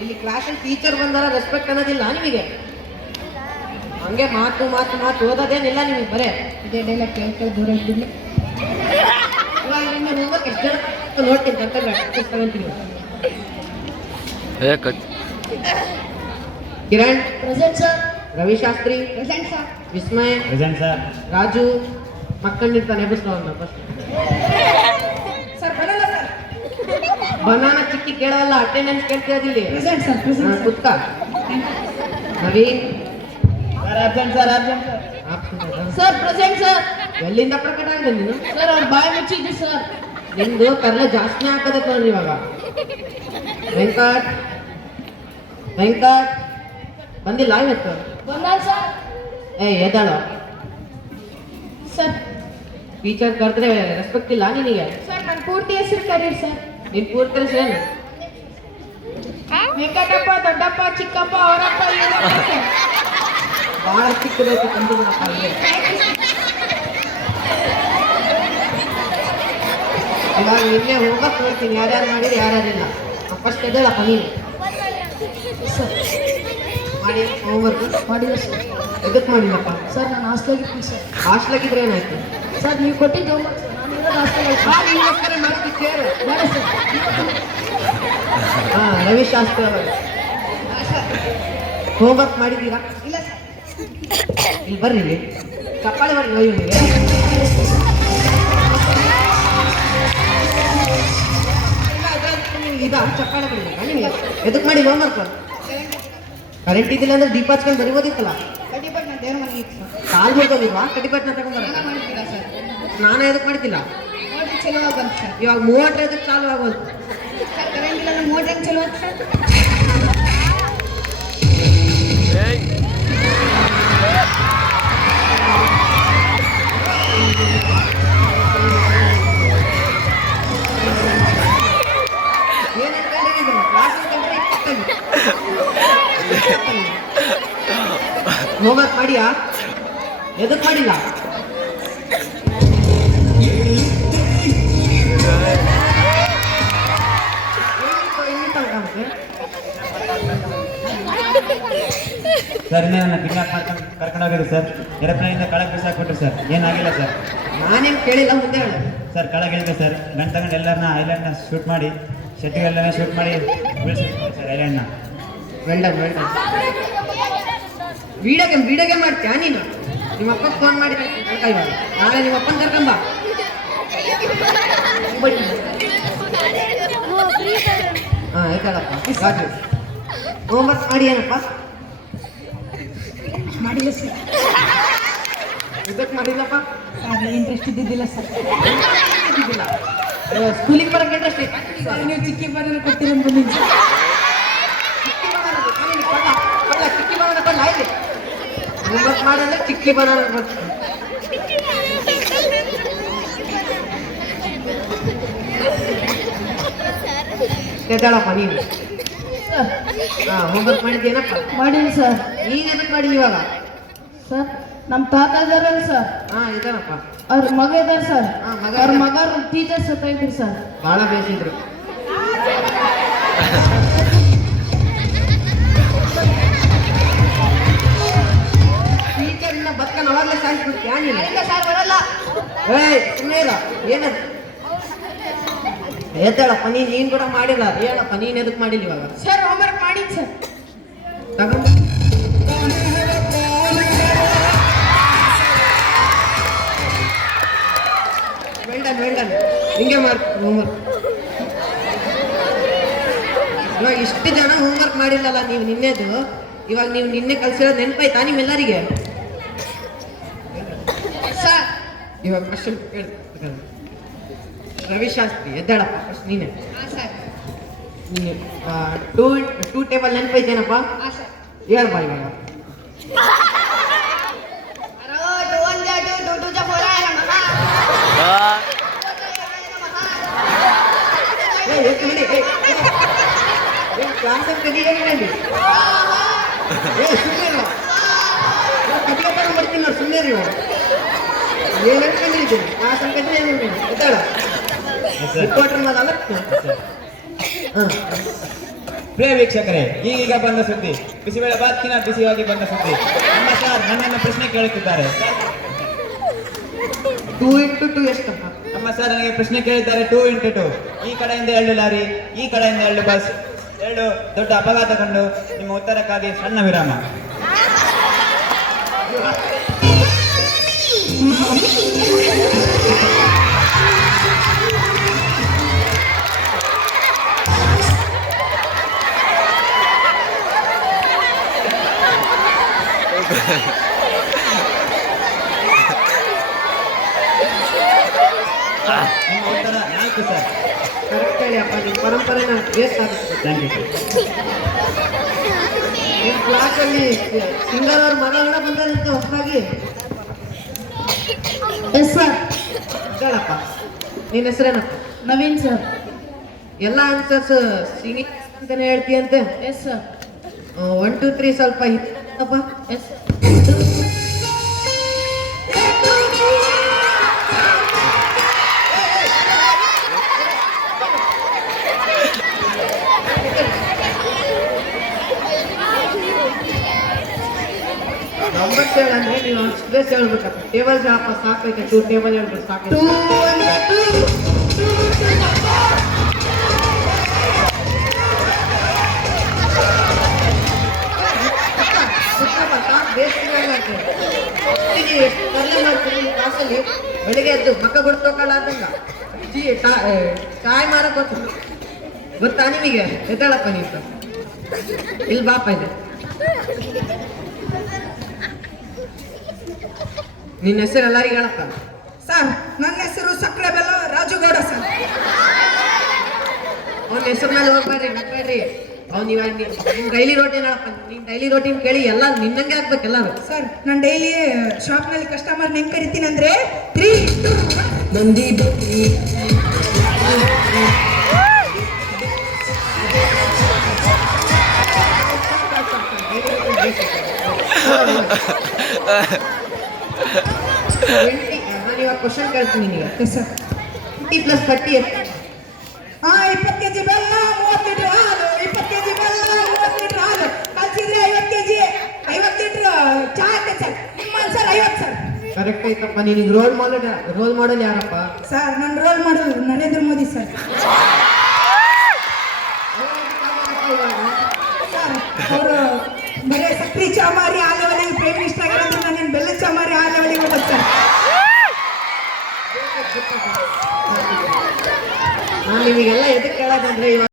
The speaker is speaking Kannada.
ಇಲ್ಲಿ ಕ್ಲಾಸಲ್ಲಿ ಟೀಚರ್ ಬಂದಾರ ರೆಸ್ಪೆಕ್ಟ್ ಅನ್ನೋದಿಲ್ಲ ನಿಮಗೆ? ಹಂಗೆ ಮಾತು ಮಾತು ಮಾತು ಓದೋದೇನಿಲ್ಲ ನಿಮಗೆ ಬರೇ ಇದೆಲ್ಲ ಕೇಳ್ತಾ ದೂರ ಇದ್ದಿಲ್ಲ. ಇವಾಗ ನಿಮ್ಮ ಹೋಮ್ವರ್ಕ್ ಎಷ್ಟು ಜನ ನೋಡ್ತೀನಿ ತಗೊಂತೀನಿ. Kiran present sir. Ravi Shastri present sir. Vismay present sir. Raju ಮಕ್ಕಳಿರ್ತಾನೆ ಎಬ್ಬಿಸ್ತಾವನ್ನ ಫಸ್ಟ್. ಸರ್ ಬರಲ್ಲ ಸರ್. ಬನಾನ ಚಿಕ್ಕಿ ಕೇಳೋಲ್ಲ, ಅಟೆಂಡೆನ್ಸ್ ಕೇಳ್ತಿರೋದಿಲ್ಲಿ. Present sir. ಪ್ರೆಸೆಂಟ್ ಕುತ್ಕ. Naveen sir absent sir. Absent sir. Sir present sir. ಎಲ್ಲಿಂದ ಪ್ರಕಟ ಆಗಿದೆ ನೀನು? ಸರ್ ಅವ್ರ ಬಾಯಿ ಮುಚ್ಚಿದ್ದೆ ಸರ್. ನಿಮ್ದು ತರಲೆ ಜಾಸ್ತಿ ಹಾಕದೆ ನೋಡ್ರಿ ಇವಾಗ. ವೆಂಕಟ್ ವೆಂಕಟ್ ಬಂದಿಲ್ಲ ಇವತ್ತು? ಬಂದ ಸರ್. ಎದ್ದಾಳ ಸರ್. ಟೀಚರ್ ಕರೆದ್ರೆ ರೆಸ್ಪೆಕ್ಟ್ ಇಲ್ಲ ನಿನಗೆ? ಸರ್ ನನ್ನ ಪೂರ್ತಿ ಹೆಸರು ಕರೀರಿ ಸರ್. ನಿನ್ ಪೂರ್ತಿ ಹೆಸರು ಏನು? ವೆಂಕಟಪ್ಪ, ದೊಡ್ಡಪ್ಪ, ಚಿಕ್ಕಪ್ಪ, ಅವರಪ್ಪ, ಇವರಪ್ಪ. ಬಹಳ ಚಿಕ್ಕದೈತೆ ಕಂಡಿದ್ದೀನಪ್ಪ ಅಲ್ಲಿ. ಇವಾಗ ನಿನ್ನೆ ಹೋಗಕ್ಕೆ ನೋಡ್ತೀನಿ ಯಾರ್ಯಾರು ಮಾಡಿದ್ರೆ ಯಾರ್ಯಾರಿಲ್ಲ. ಫಸ್ಟ್ ಎದ್ದೇಳಪ್ಪ ನೀನು. ಮಾಡಿ ಹೋಮ್ವರ್ಕ್ ಮಾಡಿಲ್ಲ ಸರ್. ಎದಕ್ಕೆ ಮಾಡಿಲ್ಲಪ್ಪ? ಸರ್ ನಾನು ಹಾಸ್ಟೆಲ್ಗಿದ್ದೀನಿ ಸರ್. ಹಾಸ್ಟ್ಲಾಗಿದ್ರೆ ಏನಾಯ್ತು? ಸರ್ ನೀವು ಕೊಟ್ಟಿದ್ದು ಹೋಮ್ವರ್ಕ್ ಸರ್. ನಾನು ಇರೋದು ಹಾಸ್ಟೆಲ್. ಮಾಡ್ತಿದ್ದೇವೆ. ಬೇಡ ಸರ್. ರವಿಶಾಸ್ತ್ರಿ ಅವರು ಹೋಮ್ವರ್ಕ್ ಮಾಡಿದ್ದೀರಾ? ಇಲ್ಲ ಸರ್. ಇಲ್ಲಿ ಬರ್ರಿ, ಇಲ್ಲಿ ಚಪ್ಪಾಳೆ ಬರ್ರಿ. ಇವನಿಗೆ ಇದು ಚಪ್ಪಾಳೆ ಬರ್ಬೇಕಾ ನಿಮಗೆ? ಎದಕ್ಕೆ ಮಾಡಿ ಹೋಮ್ವರ್ಕ್? ಕರೆಂಟ್ ಇದ್ದಿಲ್ಲ ಅಂದ್ರೆ ದೀಪ ಹಚ್ಕೊಂಡು ಬರಿಬೋದಿತ್ತಲ್ಲ. ಕಡಿಪಟ್ಟು ನಾನು ದೇವ್ರ ಮನೆಗೆ ಇತ್ತು ಸರ್. ಕಾಲ್ ಮುರ್ಕೋದಿಲ್ವಾ? ಕಟಿಪಟ್ನ ತಗೊಂಡ್ಬರ. ಮಾಡ್ತೀರಾ ಸರ್? ನಾನು ಎದಕ್ಕೆ ಮಾಡ್ತಿಲ್ಲ. ಮೋಟ್ರ್ ಚಲೋ ಬಂತು ಸರ್. ಇವಾಗ 30 ಎದಕ್ಕೆ ಚಾಲು ಆಗೋದು? ಸರ್ ಕರೆಂಟ್ ಇಲ್ಲ ಅಂದ್ರೆ ಮೋಟ್ರ್ ಹೆಂಗೆ ಚಲೋ ಆಯ್ತು ಸರ್? ಹೋಮ್ವರ್ಕ್ ಮಾಡಿಯಾ? ಎದಕ್ಕೆ ಮಾಡಿಲ್ಲ? ಸರ್ ಇನ್ನೇ ನನ್ನ ಕಿಡ್ನಾಪ್ ಕರ್ಕೊಂಡು ಹೋಗಿದ್ರು ಸರ್. ಏರೋಪ್ಲೇನಿಂದ ಕೆಳಗೆ ಬಿಸಾಕ್ಬಿಟ್ರು ಸರ್. ಏನಾಗಿಲ್ಲ ಸರ್. ನಾನೇನು ಕೇಳಿಲ್ಲ, ಮುಂದೆ ಹೇಳ. ಸರ್ ಕೆಳಗೆ ಇಳಿದೆ ಸರ್. ಗನ್ ತಗೊಂಡು ಎಲ್ಲರನ್ನ ಐಲ್ಯಾಂಡ್ನ ಶೂಟ್ ಮಾಡಿ, ಶೆಟ್ಟಿಗೆಲ್ಲನ ಶೂಟ್ ಮಾಡಿ ಬೀಳಿಸಿದ್ರು ಸರ್ ಐಲ್ಯಾಂಡ್ನ. Well done well done. ವಿಡಿಯೋ ಗೇಮ್ ಮಾಡ್ತೀಯಾ ನೀನು? ನಿಮ್ಮ ಅಪ್ಪ ಫೋನ್ ಮಾಡಿ ಇವಾಗ ನಾಳೆ ನಿಮ್ಮ ಅಪ್ಪನ ಕರ್ಕೊಂಬ. ಹಾಂ ಆಯ್ತಲ್ಲಪ್ಪ. ರಾಜು ಹೋಮ್ವರ್ಕ್ ಮಾಡಿ ಏನಪ್ಪ? ಮಾಡಿಲ್ಲ ಸರ್. ಇದಕ್ಕೆ ಮಾಡಿಲ್ಲಪ್ಪ? ಇಂಟ್ರೆಸ್ಟ್ ಇದ್ದಿದ್ದಿಲ್ಲ ಸರ್. ಇದ್ದಿದ್ದಿಲ್ಲ. ಸ್ಕೂಲಿಗೆ ಬರೋಕ್ಕೆ ಇಂಟ್ರೆಸ್ಟ್ ಐತೆ? ನೀವು ಚಿಕ್ಕಿ ಬರೋದು ಕೊಟ್ಟಿರೋ ಬಂದಿದ್ದು ಸರ್. ಚಿಕ್ಕಿ ಬನಾನ ಕೊಡ್ಲ ಇಲ್ಲಿ? ಹೋಮ್ವರ್ಕ್ ಮಾಡಂದ್ರೆ ಚಿಕ್ಕಿ ಬನಾನ ಬರ್ತೀನಿ. ಎದ್ದಾಳಪ್ಪ ನೀನು. ಸರ್ ಹೋಮ್ವರ್ಕ್ ಮಾಡಿದ್ದೇನಪ್ಪ? ಮಾಡಿಲ್ಲ ಸರ್. ನೀನು ಎದಕ್ಕೆ ಮಾಡಿಲ್ಲ ಇವಾಗ? ಸರ್ ನಮ್ಮ ತಾತ ಇದಾರಲ್ಲ ಸರ್, ಇದಾರಪ್ಪ. ಅವ್ರ ಮಗ ಇದಾರೆ ಸರ್. ಮಗ ಅವ್ರ ಮಗ ಟೀಚರ್ ಸತ್ತೈತ್ರಿ ಸರ್. ಭಾಳ ಬೇಸಿದ್ರು. ಟೀಚರ್ನ ಬದುಕನ್ನು ಅವಾಗಲೇ ಸಾಯಿಸ್ಬಿಡ್ತೀಯಾ ನೀನು? ಸರ್ ಬರಲ್ಲ. ಸುಮ್ಮನೆ ಇಲ್ಲ. ಏನದು? ಎದ್ದಾಳಪ್ಪ ನೀನು ಕೂಡ ಮಾಡಿಲ್ಲ. ಹೇಳಪ್ಪ ನೀನು ಎದಕ್ಕೆ ಮಾಡಿಲ್ಲ ಇವಾಗ? ಸರ್ ಹೋಮ್ವರ್ಕ್ ಮಾಡಿದ್ದು ಸರ್. ತಗೊಂಡು ವೆಲ್ಡನ್ ಹಿಂಗೆ ಮಾಡ್ತೀನಿ ಹೋಮ್ವರ್ಕ್. ಇವಾಗ ಇಷ್ಟು ಜನ ಹೋಮ್ವರ್ಕ್ ಮಾಡಿಲ್ಲಲ್ಲ ನೀವು ನಿನ್ನೆದು. ಇವಾಗ ನೀವು ನಿನ್ನೆ ಕಲ್ಸಿರೋದು ನೆನಪಾಯ್ತಾ ನಿಮ್ಮೆಲ್ಲರಿಗೆ? ಸರ್ ಇವಾಗ ಕ್ವಶನ್ ಕೇಳ್ತೀನಿ. ರವಿಶಾಸ್ತ್ರಿ ಎದ್ದಾಳಪ್ಪ ಫಸ್ಟ್ ನೀನೆ. ಹಾಂ ಸರ್. ನೀನು ಟೂ ಟೇಬಲ್ ನೆನಪೈತೇನಪ್ಪ? ಹಾಂ ಸರ್. ಹೇಳ್ಬಾ ಇವಾಗ. ಕ್ಲಾಸ್ ಕಲಿಯಲ್ಲಿ ಸುಮ್ಮನೆ ಸುಮ್ಮನೆ ರೀ ಏನು ಅನ್ಕೊಂಡಿದ್ದೀನಿ ಕ್ಲಾಸ್ ಅನ್ಕೊಂಡ್ರೆ ಏನು ಗೊತ್ತಾಳ ಸರ್ ರಿಪೋರ್ಟರ್ ಮೇಲೆ ಅಲ್ಲ ಹಾಂ ಪ್ರಿಯ ವೀಕ್ಷಕರೇ, ಈಗ ಬಂದ ಸುದ್ದಿ, ಬಿಸಿಬೇಳೆ ಬಾತ್ಕಿನ ಬಿಸಿಯಾಗಿ ಬಂದ ಸುದ್ದಿ. ನಮ್ಮ ಸರ್ ನನ್ನನ್ನು ಪ್ರಶ್ನೆ ಕೇಳುತ್ತಿದ್ದಾರೆ. 2 into 2 ಎಷ್ಟಪ್ಪ? ನಮ್ಮ ಸರ್ ನನಗೆ ಪ್ರಶ್ನೆ ಕೇಳಿದ್ದಾರೆ. 2 into 2. ಈ ಕಡೆಯಿಂದ 2 ಲಾರಿ, ಈ ಕಡೆಯಿಂದ 2 ಬಸ್, 2 ದೊಡ್ಡ ಅಪಘಾತ ಕಂಡು ನಿಮ್ಮ ಉತ್ತರಕ್ಕಾಗಿ ಸಣ್ಣ ವಿರಾಮ. ನಿಮ್ಮ ಉತ್ತರ 4 ಸರ್. ಕರೆಕ್ಟ್ ಹೇಳಿ ಅಪ್ಪ ನಿಮ್ಮ ಪರಂಪರೆನ ವೇಸ್ಟ್ ಆಗುತ್ತೆ. Thank you sir. ನಿಮ್ಮ ಕ್ಲಾಸಲ್ಲಿ ಸಿಂಗರ್ ಅವ್ರ ಮಗಳನ್ನ ಬಂದಂತೆ ಹೊಸದಾಗಿ ಎಸ್ ಸರ್. ಹೇಳಪ್ಪ ನಿನ್ನ ಹೆಸರೇನಪ್ಪ? ನವೀನ್ ಸರ್. ಎಲ್ಲ ಆನ್ಸರ್ಸ್ ಸಿಂಗಿಂಗ್ ಅಂತಾನೆ ಹೇಳ್ತೀಯಂತೆ. Yes sir. 1 2 3 ಸ್ವಲ್ಪ ಅಪ್ಪ. ಎಸ್ ನಂಬರ್ ಹೇಳಂದ್ರೆ ನೀವು ಸ್ಟ್ರೆಸ್ ಹೇಳ್ಬೇಕಪ್ಪ. ಟೇಬಲ್ ಹೇಳಪ್ಪ ಸಾಕೈತೆ. 2 ಟೇಬಲ್ ಹೇಳ್ಬೇಕು ಸಾಕೈತೆ. 2 1 ಕ್ಲಾಸಲ್ಲಿ ಬೆಳಿಗ್ಗೆ ಎದ್ದು ಮಕ್ಕ ಗುಡ್ತೋಕಲ್ಲ ಅಂದಂಗ ಚಾಯ್ ಮಾರಕ್ ಗೊತ್ತಾ ನಿಮಗೆ? ಎದ್ದಾಳಪ್ಪ ನೀವು ಇಲ್ಲಿ ಬಾಪ ಇದೆ. ನಿನ್ನ ಹೆಸರು ಎಲ್ಲರಿಗೂ ಹೇಳಪ್ಪ. ಸರ್, ನನ್ನ ಹೆಸರು ಸಕ್ಕರೆ ಬೆಲ್ಲ ರಾಜುಗೌಡ ಸರ್. ಅವ್ನ ಹೆಸರು ಮೇಲೆ ಹೋಗ್ಬೇಡ್ರಿ, ನಗ್ಬೇಡ್ರಿ. ಅವ್ನು ಇವಾಗ ನಿನ್ ಡೈಲಿ ರೋಟೀನ್ ಹೇಳಪ್ಪ. ನಿನ್ ಡೈಲಿ ರೋಟೀನ್ ಕೇಳಿ ಎಲ್ಲ ನಿನ್ನಂಗೆ ಆಗ್ಬೇಕು ಎಲ್ಲರೂ. ಸರ್, ನಾನು ಡೈಲಿ ಶಾಪ್ನಲ್ಲಿ ಕಸ್ಟಮರ್ ಹೆಂಗ್ ಕರಿತೀನಿ ಅಂದ್ರೆ 3 2 ಮಂದಿ ನಾನು ಇವಾಗ ಕ್ವಶನ್ ಕೇಳ್ತೀನಿ ನಿನಗೆ. Yes sir. 20 + 30 ಎಷ್ಟು? 20 ಕೆಜಿ ಬೆಲ್ಲ 30 ಲೀಟರ್ ಹಾಲು, 20 ಕೆಜಿ ಬೆಲ್ಲ 30 ಲೀಟರ್ ಹಾಲು ಕಲ್ಸಿದ್ರೆ 50 ಕೆಜಿ 50 ಲೀಟರ್ ಚಾ ಆಗ್ತದೆ ಸರ್. ನಿಮ್ಮ ಆನ್ಸರ್ 50 ಸರ್. ಕರೆಕ್ಟ್ ಐತಪ್ಪ. ನಿನಗೆ ರೋಲ್ ಮಾಡಲ್ ಯಾರಪ್ಪ? ಸರ್, ನನ್ನ ರೋಲ್ ಮಾಡೋದು ನರೇಂದ್ರ ಮೋದಿ ಸರ್. ಸರ್, ಅವರು ಬರೀ ಸಕ್ರಿ ಚಾ ಮಾರಿ ಆ ಲೆವೆಲಿಗೆ ಪ್ರೈಮ್ ಮಿನಿಸ್ಟರ್ ಆಗಿರೋದ್ರೆ ನಾನೇನು ಬೆಲ್ಲ ಚಾ ಮಾರಿ ಆ ಲೆವೆಲಿಗೆ ಹೋಗೋದು ಸರ್. ನಾನು ನಿಮಗೆಲ್ಲ ಎದಕ್ಕೆ ಕೇಳೋದಂದ್ರೆ ಇವಾಗ